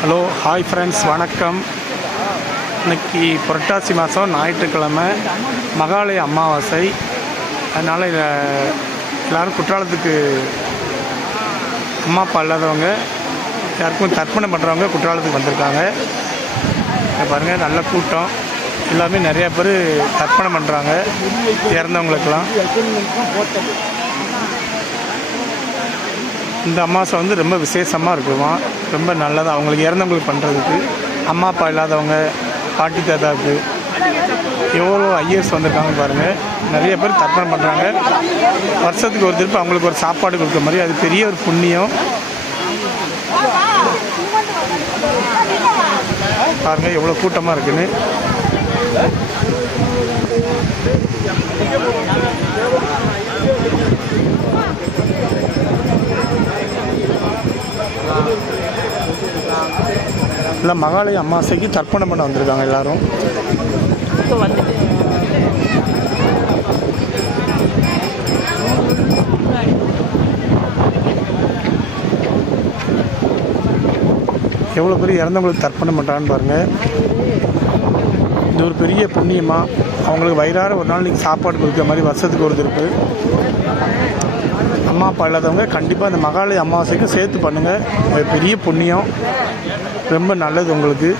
Hello hi friends, வணக்கம். இன்றைக்கி புரட்டாசி மாதம் ஞாயிற்றுக்கிழமை மகாலய அமாவாசை. அதனால் எல்லோரும் குற்றாலத்துக்கு அம்மா அப்பா இல்லாதவங்க யாருக்கும் தர்ப்பணம் பண்ணுறவங்க குற்றாலத்துக்கு வந்திருக்காங்க. பாருங்கள், நல்ல கூட்டம். எல்லாமே நிறையா பேர் தர்ப்பணம் பண்ணுறாங்க இறந்தவங்களுக்கெல்லாம். இந்த அமாவாசை வந்து ரொம்ப விசேஷமாக இருக்குமா, ரொம்ப நல்லதாக அவங்களுக்கு இறந்தவங்களுக்கு பண்ணுறதுக்கு. அம்மா அப்பா இல்லாதவங்க, பாட்டி தாத்தாவுக்கு எவ்வளோ ஐயர்ஸ் வந்திருக்காங்கன்னு பாருங்கள். நிறைய பேர் தர்ப்பணம் பண்ணுறாங்க. வருஷத்துக்கு ஒரு திருப்பி அவங்களுக்கு ஒரு சாப்பாடு கொடுக்குற மாதிரி, அது பெரிய ஒரு புண்ணியம். பாருங்கள் எவ்வளோ கூட்டமாக இருக்குன்னு. இல்லை, மகாலய அமாவாசைக்கு தர்ப்பணம் பண்ண வந்திருக்காங்க எல்லாரும். எவ்வளோ பேர் இறந்தவங்களுக்கு தர்ப்பணம் பண்ணுறான்னு பாருங்கள். இது ஒரு பெரிய புண்ணியமாக அவங்களுக்கு வயிறார ஒரு நாள் நீங்கள் சாப்பாடு கொடுக்குற மாதிரி வருஷத்துக்கு ஒரு திருப்பு. அம்மா அப்பா இல்லாதவங்க கண்டிப்பாக இந்த மகாலய அமாவாசைக்கு சேர்த்து பண்ணுங்கள். அது பெரிய புண்ணியம், ரொம்ப நல்லது உங்களுக்கு.